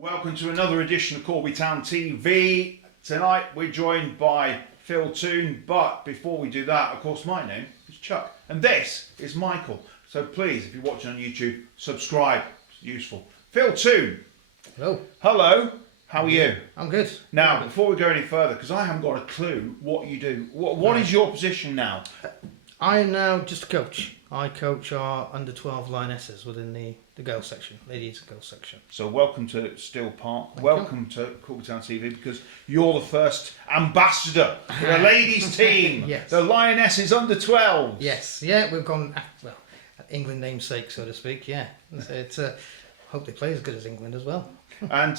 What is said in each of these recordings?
Welcome to another edition of Corby Town TV. Tonight we're joined by Phil Toon, but before we do that, of course, my name is Chuck and this is Michael. So please, if you're watching on YouTube, subscribe. It's useful. Phil Toon. Hello. Hello. How are you? I'm good. Now, before we go any further, because I haven't got a clue what you do. What is your position now? I am now just a coach. I coach our under 12 Lionesses within the girls section, ladies and girls section. So welcome to Steel Park. Welcome to Corby Town TV, because you're the first ambassador for the ladies team. Yes. The Lionesses under 12. Yes. Yeah, we've gone, well, England namesake, so to speak. Yeah. It's hope they play as good as England as well. And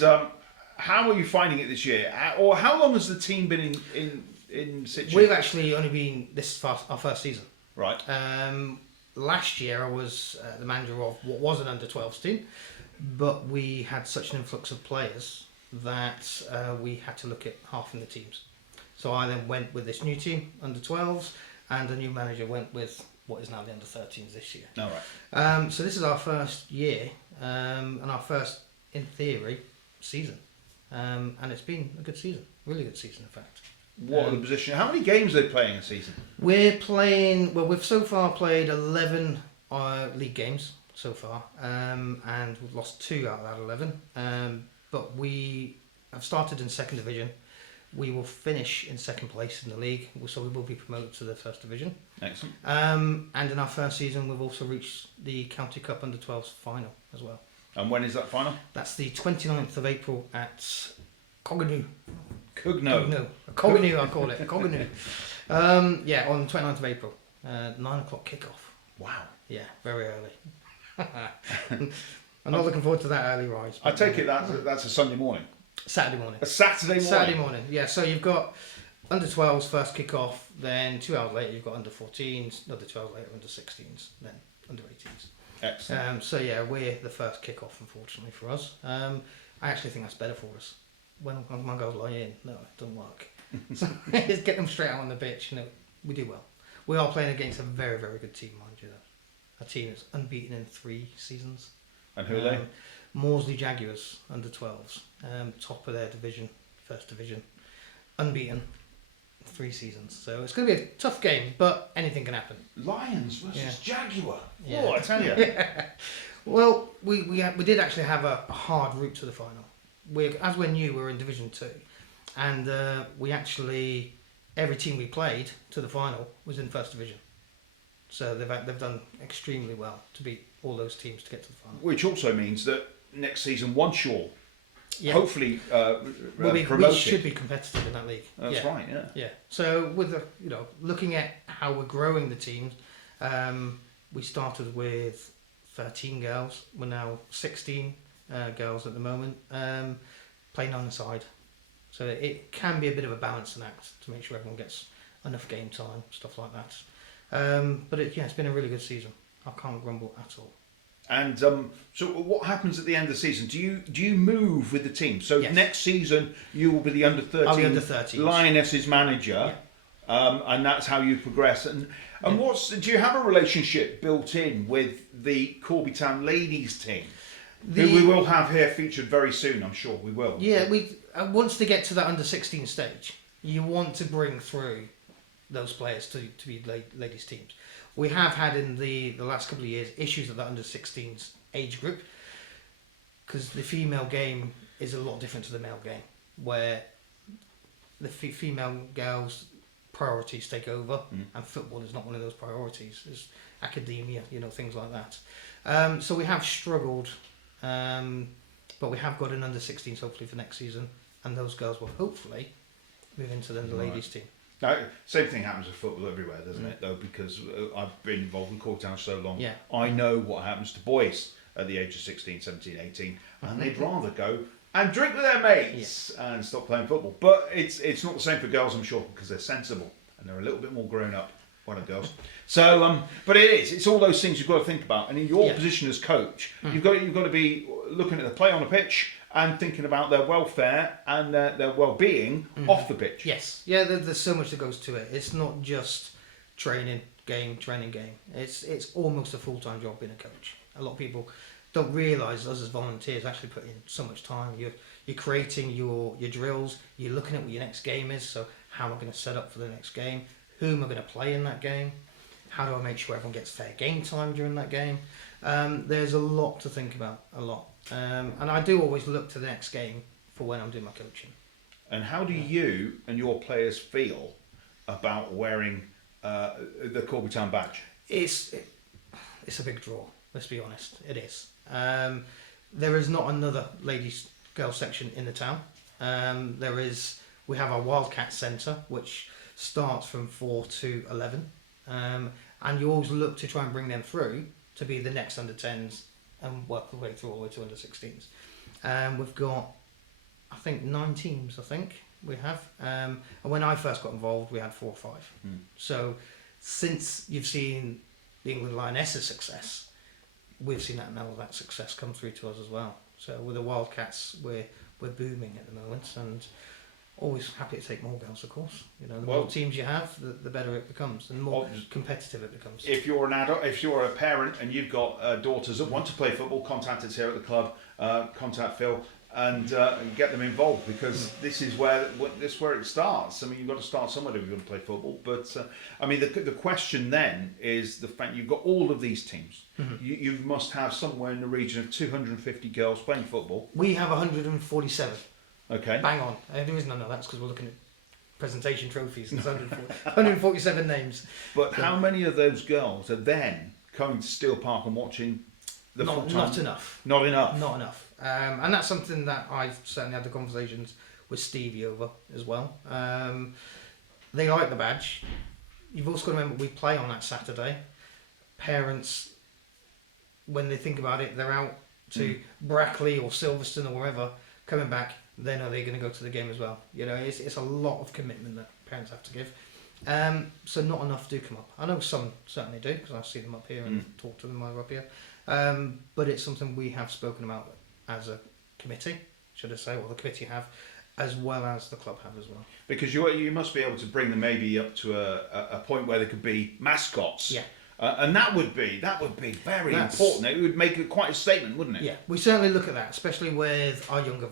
how are you finding it this year? Or how long has the team been in situ? We've actually only been, this is our first season. Right. Last year I was the manager of what was an under 12s team, but we had such an influx of players that we had to look at halving the teams. So I then went with this new team, under 12s, and the new manager went with what is now the under 13s this year. All right. So this is our first year and our first, in theory, season. And it's been a good season, really good season in fact. What are the position? How many games are they playing a season? We're playing, well, we've so far played 11 league games so far, and we've lost 2 out of that 11. But we have started in second division. We will finish in second place in the league, so we will be promoted to the first division. Excellent. And in our first season, we've also reached the County Cup under 12s final as well. And when is that final? That's the 29th of April at Coganoo. Cugno. Coganoo, I call it. Coganoo. Yeah, on 29th of April. 9 o'clock kickoff. Wow. Yeah, very early. I'm not looking forward to that early rise. I take it that's a Sunday morning. Saturday morning. A Saturday morning? Saturday morning, yeah. So you've got under 12s first kickoff, then 2 hours later you've got under 14s, another 2 hours later under 16s, then under 18s. Excellent. So yeah, we're the first kickoff, unfortunately for us. I actually think that's better for us. When my girls lie in, no, it doesn't work. So just get them straight out on the pitch. We do well. We are playing against a very, very good team, mind you. Though. A team that's unbeaten in 3 seasons. And who are they? Morsley Jaguars, under 12s, top of their division, first division, unbeaten, 3 seasons. So it's going to be a tough game, but anything can happen. Lions versus Jaguar. Yeah. Oh, I tell you. Yeah. Well, we did actually have a hard route to the final. As we're new, we're in Division 2, and we actually, every team we played to the final was in First Division. So they've done extremely well to beat all those teams to get to the final. Which also means that next season, once you're hopefully we promoted, should be competitive in that league. That's right, yeah. Yeah. So with the looking at how we're growing the teams, we started with 13 girls. We're now 16 girls at the moment. Playing on the side, so it can be a bit of a balancing act to make sure everyone gets enough game time, stuff like that. But it's been a really good season. I can't grumble at all. And so, what happens at the end of the season? Do you move with the team? So next season you will be the under 13. I'll be under 13 Lionesses manager, and that's how you progress. And do you have a relationship built in with the Corby Town ladies team? Who we will have here featured very soon, I'm sure we will. Yeah, once they get to that under 16 stage, you want to bring through those players to be ladies teams. We have had in the last couple of years issues at the under 16s age group, because the female game is a lot different to the male game, where the female girls' priorities take over, and football is not one of those priorities. There's academia, things like that. So we have struggled. But we have got an under 16s hopefully for next season, and those girls will hopefully move into the ladies team. Now, same thing happens with football everywhere, doesn't it? Though, because I've been involved in Corby Town so long, I know what happens to boys at the age of 16, 17, 18, and they'd rather go and drink with their mates and stop playing football. But it's not the same for girls, I'm sure, because they're sensible and they're a little bit more grown up. One of the girls. So, but it's all those things you've got to think about. And in your position as coach, you've got to be looking at the play on the pitch and thinking about their welfare and their well-being off the pitch. Yes, yeah. There's so much that goes to it. It's not just training game. It's almost a full-time job being a coach. A lot of people don't realise us as volunteers actually put in so much time. You're creating your drills. You're looking at what your next game is. So how am I going to set up for the next game? Who am I going to play in that game? How do I make sure everyone gets fair game time during that game? There's a lot to think about, a lot. And I do always look to the next game for when I'm doing my coaching. And how do you and your players feel about wearing the Corby Town badge? It's a big draw, let's be honest. It is. There is not another girls section in the town. We have our Wildcat Centre, which starts from 4 to 11. And you always look to try and bring them through to be the next under 10s and work the way through all the way to under 16s. We've got, I think, 9 teams, we have. And when I first got involved, we had 4 or 5. So since you've seen the England Lionesses success, we've seen that success come through to us as well. So with the Wildcats, we're booming at the moment, and always happy to take more girls, of course. The more teams you have, the better it becomes, and the more competitive it becomes. If you're an adult, if you're a parent and you've got daughters that want to play football, contact us here at the club. Contact Phil and get them involved, because this is where it starts. I mean, you've got to start somewhere if you're going to play football. But I mean, the question then is the fact you've got all of these teams. You must have somewhere in the region of 250 girls playing football. We have 147. Okay. Bang on. The reason I know that's because we're looking at presentation trophies. There's 147 names. But how many of those girls are then coming to Steel Park and watching the Not enough. Not enough. Not enough. And that's something that I've certainly had the conversations with Stevie over as well. They like the badge. You've also got to remember we play on that Saturday. Parents, when they think about it, they're out to Brackley or Silverstone or wherever, coming back, then are they going to go to the game as well? It's a lot of commitment that parents have to give. So not enough do come up. I know some certainly do, because I see them up here and talk to them while they're up here. But it's something we have spoken about as a committee, should I say, or the committee have, as well as the club have as well. Because you must be able to bring them maybe up to a point where they could be mascots. Yeah. And that would be very important. It would make it quite a statement, wouldn't it? Yeah, we certainly look at that, especially with our younger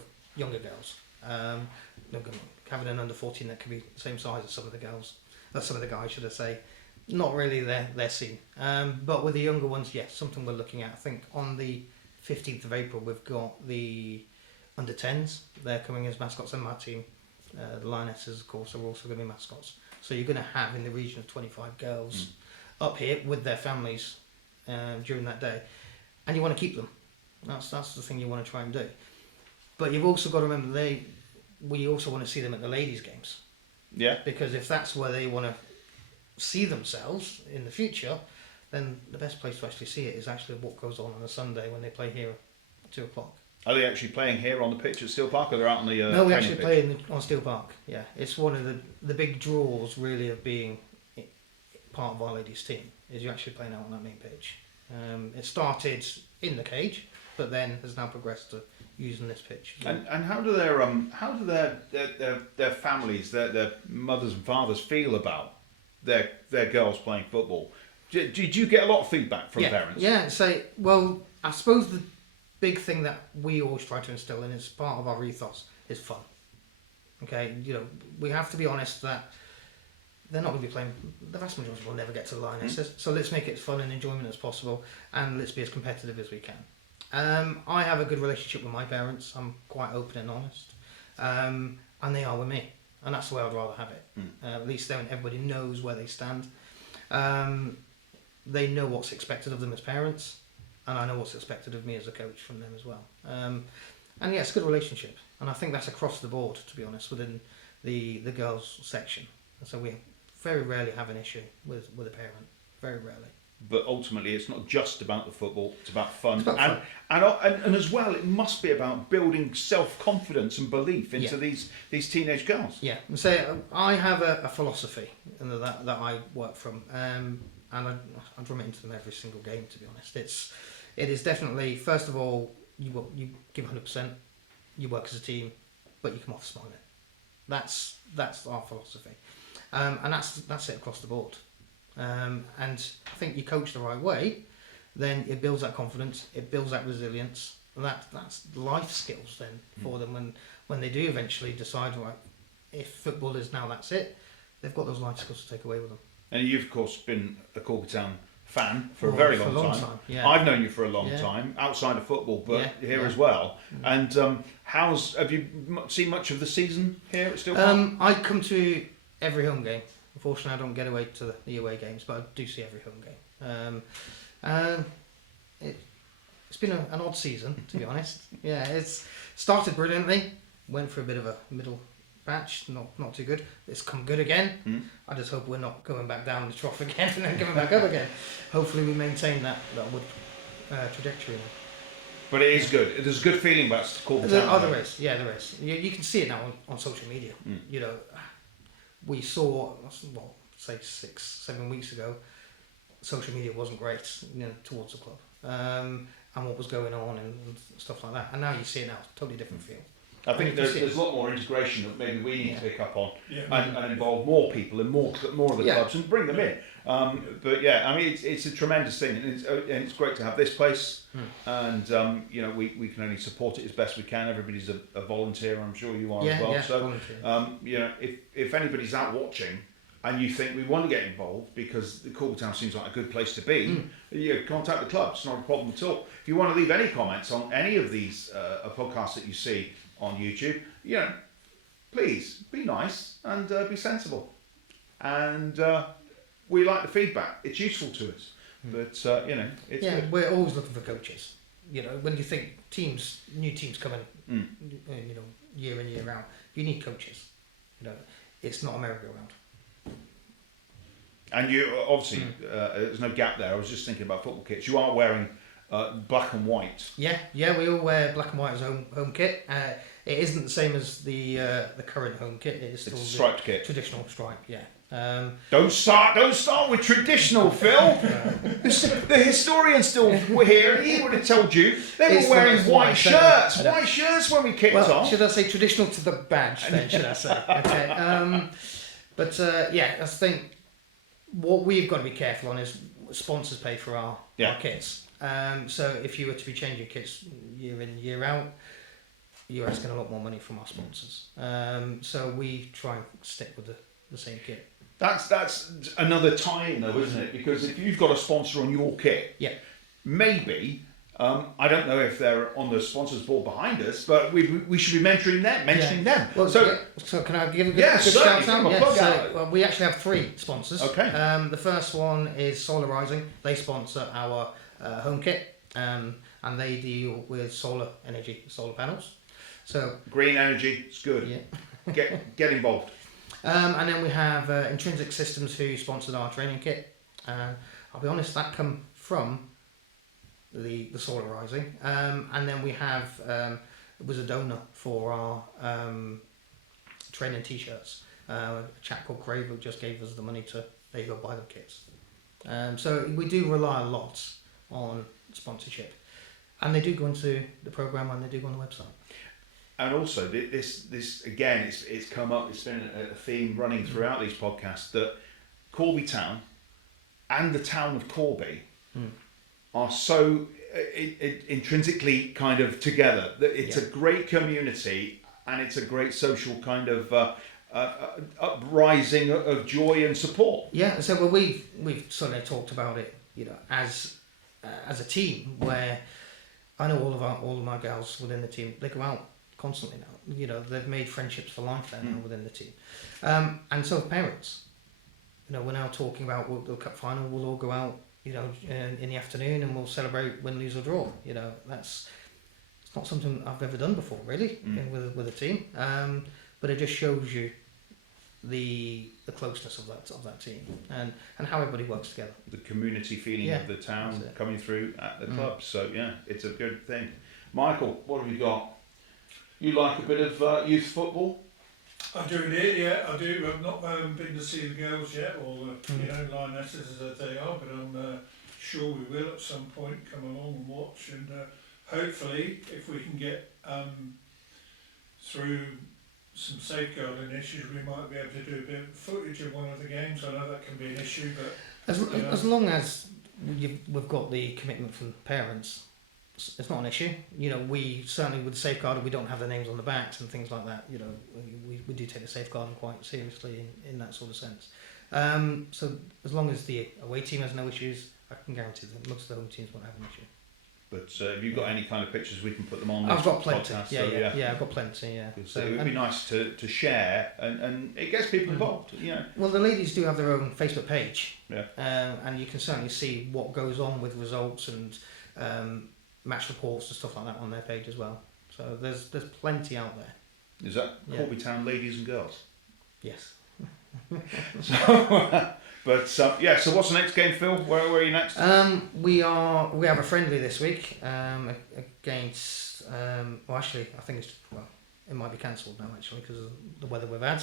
girls. Having an under 14 that can be the same size as some of the girls, some of the guys, should I say. Not really their scene. But with the younger ones, yes, something we're looking at. I think on the 15th of April, we've got the under 10s. They're coming as mascots in my team. The Lionesses, of course, are also going to be mascots. So you're going to have in the region of 25 girls up here with their families during that day. And you want to keep them. That's the thing you want to try and do. But you've also got to remember, we also want to see them at the ladies' games. Yeah. Because if that's where they want to see themselves in the future, then the best place to actually see it is actually what goes on a Sunday when they play here at 2 o'clock. Are they actually playing here on the pitch at Steel Park, or they're out on the No, we actually play on Steel Park. Yeah, it's one of the big draws really of being part of our ladies team, is you're actually playing out on that main pitch. It started in the cage, but then has now progressed to using this pitch. And how do their families, their mothers and fathers feel about their girls playing football? Did you get a lot of feedback from parents? Yeah, well, I suppose the big thing that we always try to instill in as part of our ethos is fun. Okay, we have to be honest that they're not going to be playing, the vast majority will never get to the Lionesses, so let's make it as fun and enjoyment as possible, and let's be as competitive as we can. I have a good relationship with my parents. I'm quite open and honest, and they are with me, and that's the way I'd rather have it. At least then everybody knows where they stand. They know what's expected of them as parents, and I know what's expected of me as a coach from them as well. And yeah, it's a good relationship, and I think that's across the board, to be honest, within the girls section. So we very rarely have an issue with a parent, very rarely. But ultimately, it's not just about the football; it's about fun, it's about and as well, it must be about building self-confidence and belief into these teenage girls. Yeah, and so I have a philosophy that I work from, and I drum it into them every single game. To be honest, it is definitely, first of all, you give 100%, you work as a team, but you come off smiling. That's our philosophy, and that's it across the board. And I think you coach the right way, then it builds that confidence, it builds that resilience, and that's life skills then for them when they do eventually decide, right, if football is now that's it, they've got those life skills to take away with them. And you've of course been a Corby Town fan for a very long time. Yeah. I've known you for a long time outside of football, but here as well. And have you seen much of the season here at Stillpark? I come to every home game. Unfortunately, I don't get away to the away games, but I do see every home game. It's been an odd season, to be honest. Yeah, it's started brilliantly, went for a bit of a middle patch, not too good. It's come good again. I just hope we're not going back down the trough again and then coming back up again. Hopefully we maintain that upward trajectory now. But it is good. There's a good feeling about Corby Town. There is. Yeah, there is. You can see it now on social media. You know, we saw, well, say 6-7 weeks ago, social media wasn't great, towards the club, and what was going on and stuff like that. And now you see it now, totally different feel. I think there's a lot more integration that maybe we need to pick up on and involve more people and more of the clubs and bring them in. But yeah, I mean, it's a tremendous thing, and it's great to have this place. And we can only support it as best we can. Everybody's a volunteer, I'm sure you are as well. So if anybody's out watching and you think we want to get involved because the Corby Town seems like a good place to be, contact the club. It's not a problem at all. If you want to leave any comments on any of these podcasts that you see on YouTube, please be nice and be sensible. And we like the feedback. It's useful to us. But it's good. We're always looking for coaches. When you think new teams coming, year in year out, you need coaches. It's not a merry-go-round. And you obviously there's no gap there. I was just thinking about football kits. You are wearing black and white. Yeah, we all wear black and white as home kit. It isn't the same as the current home kit. It is still the striped kit, traditional stripe. Yeah. Don't start with traditional, Phil. The historian still here. He would have told you they were wearing white shirts. White shirts when we kicked off. Should I say traditional to the badge then? Should I say? Okay. I think what we've got to be careful on is sponsors pay for our kits. So if you were to be changing kits year in, year out, you're asking a lot more money from our sponsors. So we try and stick with the same kit. That's another tie-in though, isn't it? Because if you've got a sponsor on your kit, maybe, I don't know if they're on the sponsors board behind us, but we should be mentioning them. Well, so can I give a good shout out? Well, we actually have 3 sponsors. Okay. The first one is Solarizing. They sponsor our home kit, and they deal with solar energy, solar panels. So green energy, it's good. Yeah. Get involved. And then we have Intrinsic Systems, who sponsored our training kit. I'll be honest, that come from the Solarizing. And then we have was a donor for our training t-shirts. A chap called Craig who just gave us the money to go buy them kits. So we do rely a lot on sponsorship, and they do go into the program and they do go on the website. And also, this again, it's come up. It's been a theme running throughout these podcasts that Corby Town and the town of Corby are so intrinsically kind of together. That it's a great community and it's a great social kind of uprising of joy and support. Yeah. So we've certainly talked about it, as a team, where I know all of my gals within the team. They go out constantly now. They've made friendships for life there now within the team, and so have parents. We're now talking about the Cup final. We'll all go out, in the afternoon, and we'll celebrate win, lose or draw. It's not something I've ever done before, really, with a team. But it just shows you the closeness of that team and how everybody works together. The community feeling of the town coming through at the club. So it's a good thing. Michael, what have you got? You like a bit of youth football? I do indeed, yeah, I do. I've not been to see the girls yet, or Lionesses as they are, but I'm sure we will at some point come along and watch, and hopefully if we can get through some safeguarding issues, we might be able to do a bit of footage of one of the games. I know that can be an issue, but as long as we've got the commitment from parents. It's not an issue. You know, we certainly with the safeguarding, we don't have their names on the backs and things like that. You know, we do take the safeguarding quite seriously in that sort of sense. So as long as the away team has no issues, I can guarantee that most of the home teams won't have an issue. But have you got any kind of pictures we can put them on? I've got plenty. Podcast, yeah, I've got plenty. Yeah. So it would be nice to share, and it gets people involved. You know. Well, the ladies do have their own Facebook page. Yeah. And you can certainly see what goes on with results and match reports and stuff like that on their page as well. So there's plenty out there. Is that Corby Town ladies and girls? Yes. So, so what's the next game, Phil? Where are you next? We have a friendly this week against. Well, actually, I think it might be cancelled now actually because of the weather we've had.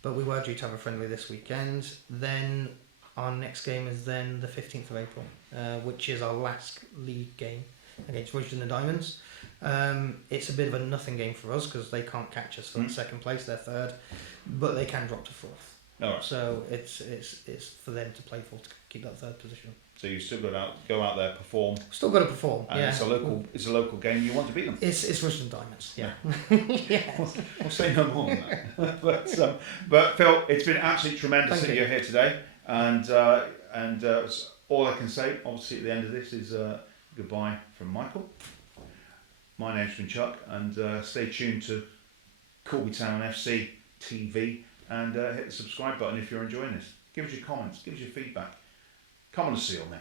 But we were due to have a friendly this weekend. Then our next game is then the 15th of April, which is our last league game against Rushden and Diamonds. It's a bit of a nothing game for us because they can't catch us for that second place, they're third, but they can drop to fourth. Right. So it's for them to play for to keep that third position. So you still go out there, perform. Still got to perform. And yeah. It's a local game. You want to beat them. It's Rushden Diamonds. Yeah. Yeah. We'll say no more on that. but Phil, it's been absolutely tremendous that you're here today, and all I can say, obviously, at the end of this is goodbye from Michael. My name's been Chuck, and stay tuned to Corby Town FC TV, and hit the subscribe button if you're enjoying this. Give us your comments, give us your feedback. Come on and see you, man.